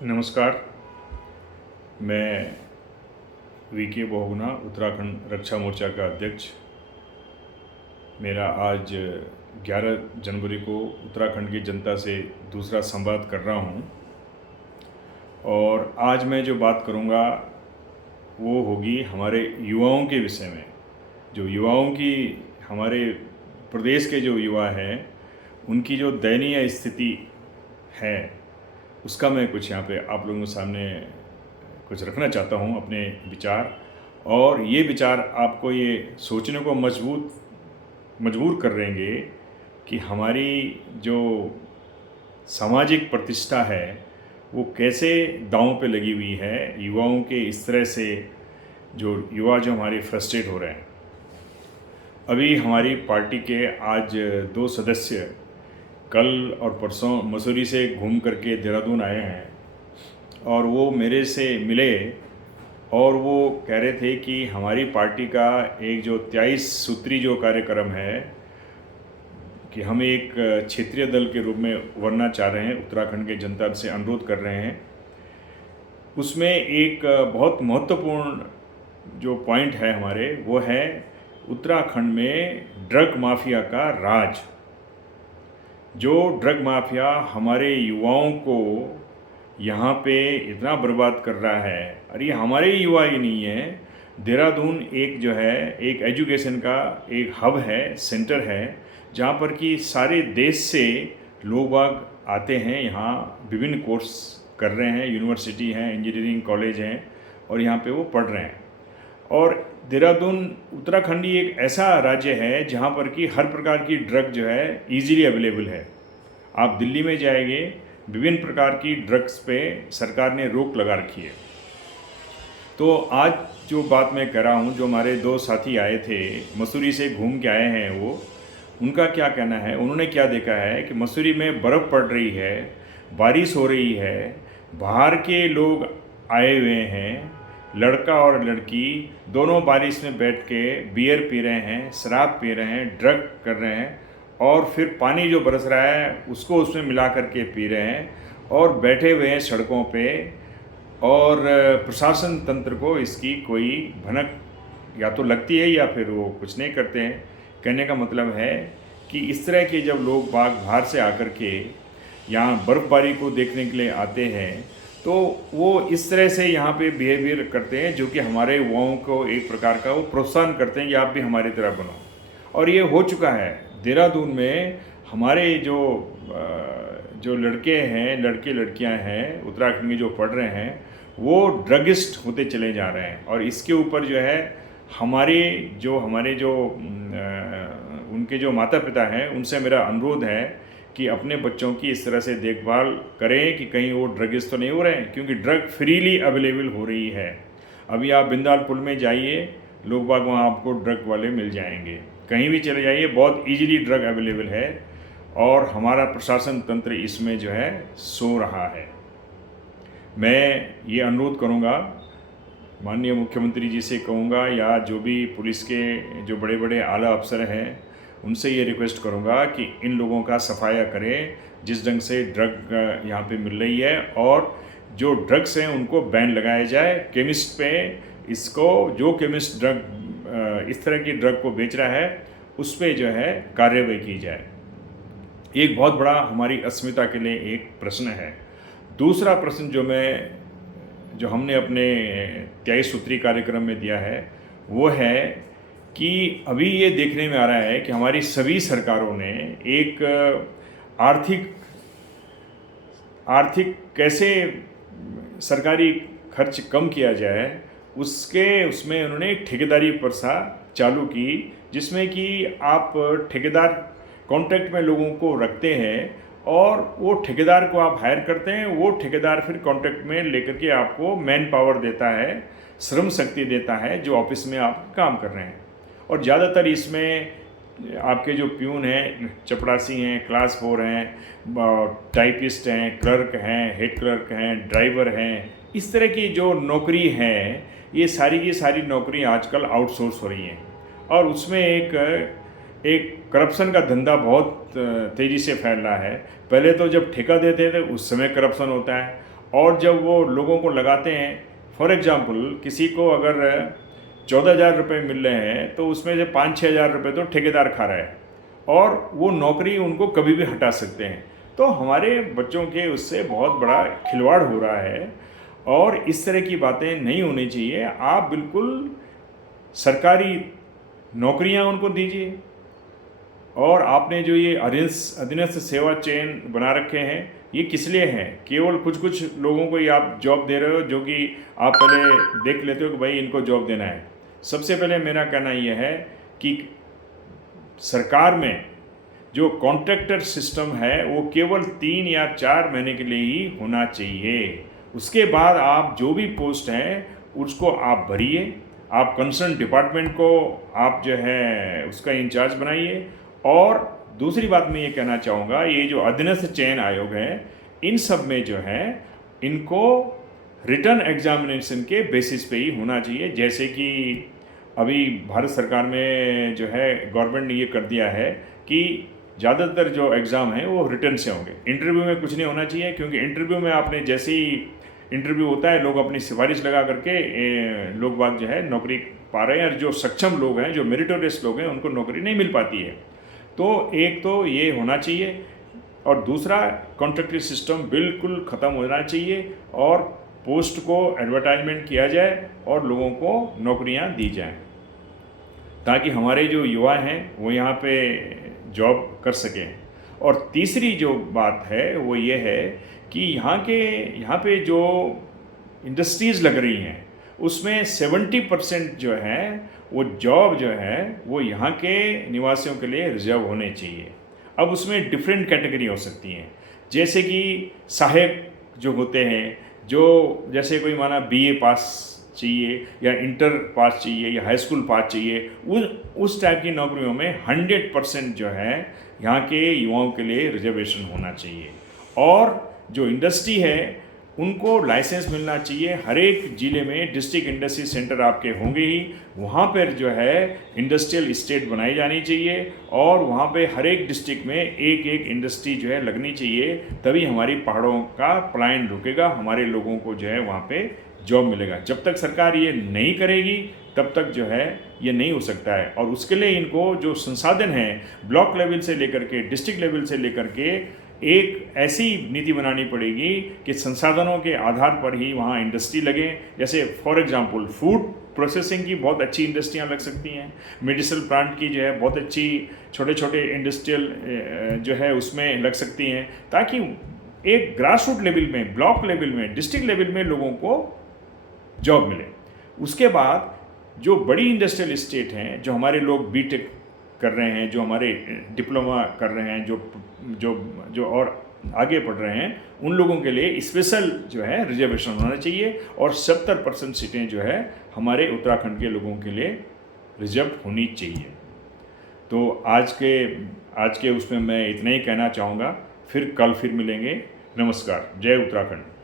नमस्कार। मैं वीके बहुगुणा उत्तराखंड रक्षा मोर्चा का अध्यक्ष। मेरा आज 11 जनवरी को उत्तराखंड की जनता से दूसरा संवाद कर रहा हूँ और आज मैं जो बात करूँगा वो होगी हमारे युवाओं के विषय में। जो युवाओं की हमारे प्रदेश के जो युवा हैं उनकी जो दयनीय स्थिति है उसका मैं कुछ यहाँ पे आप लोगों के सामने कुछ रखना चाहता हूँ, अपने विचार। और ये विचार आपको ये सोचने को मजबूर कर देंगे कि हमारी जो सामाजिक प्रतिष्ठा है वो कैसे दांव पे लगी हुई है युवाओं के इस तरह से, जो युवा जो हमारे फ्रस्ट्रेट हो रहे हैं। अभी हमारी पार्टी के आज 2 सदस्य कल और परसों मसूरी से घूम करके देहरादून आए हैं और वो मेरे से मिले और वो कह रहे थे कि हमारी पार्टी का एक जो 23 सूत्री जो कार्यक्रम है कि हम एक क्षेत्रीय दल के रूप में उभरना चाह रहे हैं, उत्तराखंड के जनता से अनुरोध कर रहे हैं। उसमें एक बहुत महत्वपूर्ण जो पॉइंट है हमारे, वो है उत्तराखंड में ड्रग माफिया का राज। जो ड्रग माफिया हमारे युवाओं को यहाँ पे इतना बर्बाद कर रहा है, और ये हमारे युवा ही नहीं है। देहरादून एक जो है एक एजुकेशन का एक हब है, सेंटर है, जहाँ पर कि सारे देश से लोग बाग आते हैं, यहाँ विभिन्न कोर्स कर रहे हैं, यूनिवर्सिटी हैं, इंजीनियरिंग कॉलेज हैं और यहाँ पे वो पढ़ रहे हैं। और देहरादून उत्तराखंडी एक ऐसा राज्य है जहाँ पर कि हर प्रकार की ड्रग जो है इजीली अवेलेबल है। आप दिल्ली में जाएंगे, विभिन्न प्रकार की ड्रग्स पे सरकार ने रोक लगा रखी है। तो आज जो बात मैं कह रहा हूँ, जो हमारे 2 साथी आए थे, मसूरी से घूम के आए हैं, वो उनका क्या कहना है, उन्होंने क्या देखा है कि मसूरी में बर्फ़ पड़ रही है, बारिश हो रही है, बाहर के लोग आए हुए हैं, लड़का और लड़की दोनों बारिश में बैठ के बियर पी रहे हैं, शराब पी रहे हैं, ड्रग कर रहे हैं और फिर पानी जो बरस रहा है उसको उसमें मिला करके पी रहे हैं और बैठे हुए हैं सड़कों पे। और प्रशासन तंत्र को इसकी कोई भनक या तो लगती है या फिर वो कुछ नहीं करते हैं। कहने का मतलब है कि इस तरह के जब लोग बाहर से आकर के यहाँ बर्फ़बारी को देखने के लिए आते हैं तो वो इस तरह से यहाँ पे बिहेवियर करते हैं, जो कि हमारे युवाओं को एक प्रकार का वो प्रोत्साहन करते हैं कि आप भी हमारी तरह बनो। और ये हो चुका है देहरादून में। हमारे जो लड़के हैं, लड़के लड़कियां हैं उत्तराखंड में जो पढ़ रहे हैं, वो ड्रगिस्ट होते चले जा रहे हैं। और इसके ऊपर जो है हमारे जो उनके जो माता पिता हैं उनसे मेरा अनुरोध है कि अपने बच्चों की इस तरह से देखभाल करें कि कहीं वो ड्रगिस्ट तो नहीं हो रहे हैं, क्योंकि ड्रग फ्रीली अवेलेबल हो रही है। अभी आप बिंदाल पुल में जाइए, लोग बाग वहाँ आपको ड्रग वाले मिल जाएंगे। कहीं भी चले जाइए, बहुत इजीली ड्रग अवेलेबल है और हमारा प्रशासन तंत्र इसमें जो है सो रहा है। मैं ये अनुरोध करूँगा, माननीय मुख्यमंत्री जी से कहूँगा या जो भी पुलिस के जो बड़े बड़े आला अफसर हैं उनसे ये रिक्वेस्ट करूँगा कि इन लोगों का सफाया करें जिस ढंग से ड्रग यहाँ पे मिल रही है। और जो ड्रग्स हैं उनको बैन लगाया जाए। केमिस्ट पे इसको, जो केमिस्ट ड्रग इस तरह की ड्रग को बेच रहा है उस पर जो है कार्रवाई की जाए। एक बहुत बड़ा हमारी अस्मिता के लिए एक प्रश्न है। दूसरा प्रश्न जो हमने अपने 23 सूत्री कार्यक्रम में दिया है वो है कि अभी ये देखने में आ रहा है कि हमारी सभी सरकारों ने एक आर्थिक कैसे सरकारी खर्च कम किया जाए उसमें उन्होंने ठेकेदारी प्रथा चालू की, जिसमें कि आप ठेकेदार कॉन्ट्रैक्ट में लोगों को रखते हैं और वो ठेकेदार को आप हायर करते हैं। वो ठेकेदार फिर कॉन्ट्रैक्ट में लेकर के आपको मैन पावर देता है, श्रम शक्ति देता है जो ऑफिस में आप काम कर रहे हैं। और ज़्यादातर इसमें आपके जो प्यून हैं, चपरासी हैं, क्लास 4 हैं, टाइपिस्ट हैं, क्लर्क हैं, हेड क्लर्क हैं, ड्राइवर हैं, इस तरह की जो नौकरी है, ये सारी की सारी नौकरी आजकल आउटसोर्स हो रही हैं। और उसमें एक करप्शन का धंधा बहुत तेज़ी से फैल रहा है। पहले तो जब ठेका देते थे उस समय करप्शन होता है, और जब वो लोगों को लगाते हैं, फॉर एग्ज़ाम्पल किसी को अगर 14,000 रुपये मिल रहे हैं तो उसमें से 5-6 हज़ार रुपये तो ठेकेदार खा रहा है और वो नौकरी उनको कभी भी हटा सकते हैं। तो हमारे बच्चों के उससे बहुत बड़ा खिलवाड़ हो रहा है और इस तरह की बातें नहीं होनी चाहिए। आप बिल्कुल सरकारी नौकरियां उनको दीजिए और आपने जो ये अधीनस्थ सेवा चयन बना रखे हैं ये किस लिए हैं? केवल कुछ कुछ लोगों को ही आप जॉब दे रहे हो जो कि आप पहले देख लेते हो कि भाई इनको जॉब देना है। सबसे पहले मेरा कहना यह है कि सरकार में जो कॉन्ट्रैक्टर सिस्टम है वो केवल 3 या 4 महीने के लिए ही होना चाहिए। उसके बाद आप जो भी पोस्ट हैं उसको आप भरिए, आप कंसर्न डिपार्टमेंट को आप जो है उसका इंचार्ज बनाइए। और दूसरी बात मैं ये कहना चाहूँगा, ये जो अधीनस्थ चयन आयोग है इन सब में जो है इनको रिटर्न एग्जामिनेशन के बेसिस पे ही होना चाहिए। जैसे कि अभी भारत सरकार में जो है गवर्नमेंट ने ये कर दिया है कि ज़्यादातर जो एग्ज़ाम हैं वो रिटर्न से होंगे, इंटरव्यू में कुछ नहीं होना चाहिए। क्योंकि इंटरव्यू में आपने जैसे ही इंटरव्यू होता है लोग अपनी सिफारिश लगा करके लोग बाग जो है नौकरी पा रहे हैं और जो सक्षम लोग हैं, जो मेरिटोरियस लोग हैं उनको नौकरी नहीं मिल पाती है। तो एक तो ये होना चाहिए और दूसरा कॉन्ट्रैक्टरी सिस्टम बिल्कुल ख़त्म होना चाहिए और पोस्ट को एडवर्टाइजमेंट किया जाए और लोगों को नौकरियां दी जाएं ताकि हमारे जो युवा हैं वो यहाँ पे जॉब कर सकें। और तीसरी जो बात है वो ये है कि यहाँ पे जो इंडस्ट्रीज़ लग रही हैं उसमें 70% जो है वो जॉब जो है वो यहाँ के निवासियों के लिए रिजर्व होने चाहिए। अब उसमें डिफरेंट कैटेगरी हो सकती हैं, जैसे कि सहायक जो होते हैं, जो जैसे कोई माना बीए पास चाहिए या इंटर पास चाहिए या हाई स्कूल पास चाहिए, उस टाइप की नौकरियों में 100% जो है यहाँ के युवाओं के लिए रिजर्वेशन होना चाहिए। और जो इंडस्ट्री है उनको लाइसेंस मिलना चाहिए। हर एक ज़िले में डिस्ट्रिक्ट इंडस्ट्री सेंटर आपके होंगे ही, वहाँ पर जो है इंडस्ट्रियल इस्टेट बनाई जानी चाहिए और वहाँ पे हर एक डिस्ट्रिक्ट में एक एक इंडस्ट्री जो है लगनी चाहिए। तभी हमारी पहाड़ों का पलायन रुकेगा, हमारे लोगों को जो है वहाँ पे जॉब मिलेगा। जब तक सरकार ये नहीं करेगी तब तक जो है ये नहीं हो सकता है। और उसके लिए इनको जो संसाधन हैं ब्लॉक लेवल से लेकर के डिस्ट्रिक्ट लेवल से लेकर के एक ऐसी नीति बनानी पड़ेगी कि संसाधनों के आधार पर ही वहाँ इंडस्ट्री लगे। जैसे फॉर एग्जांपल फूड प्रोसेसिंग की बहुत अच्छी इंडस्ट्रियाँ लग सकती हैं, मेडिसिनल प्लांट की जो है बहुत अच्छी छोटे छोटे इंडस्ट्रियल जो है उसमें लग सकती हैं, ताकि एक ग्रास रूट लेवल में, ब्लॉक लेवल में, डिस्ट्रिक्ट लेवल में लोगों को जॉब मिले। उसके बाद जो बड़ी इंडस्ट्रियल इस्टेट हैं, जो हमारे लोग बीटेक कर रहे हैं, जो हमारे डिप्लोमा कर रहे हैं, जो और आगे पढ़ रहे हैं, उन लोगों के लिए स्पेशल जो है रिजर्वेशन होना चाहिए और 70% सीटें जो है हमारे उत्तराखंड के लोगों के लिए रिजर्व होनी चाहिए। तो आज के उसमें मैं इतना ही कहना चाहूँगा। फिर कल फिर मिलेंगे। नमस्कार। जय उत्तराखंड।